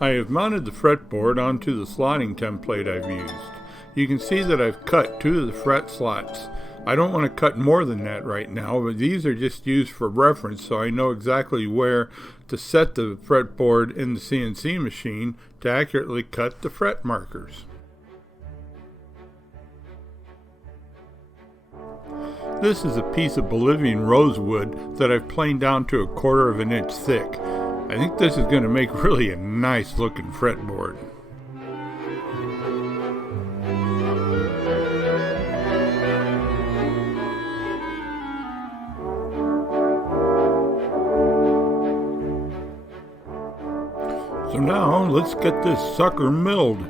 I have mounted the fretboard onto the slotting template I've used. You can see that I've cut 2 of the fret slots. I don't want to cut more than that right now, but these are just used for reference so I know exactly where to set the fretboard in the CNC machine to accurately cut the fret markers. This is a piece of Bolivian rosewood that I've planed down to 1/4 inch thick. I think this is going to make really a nice looking fretboard. So now let's get this sucker milled.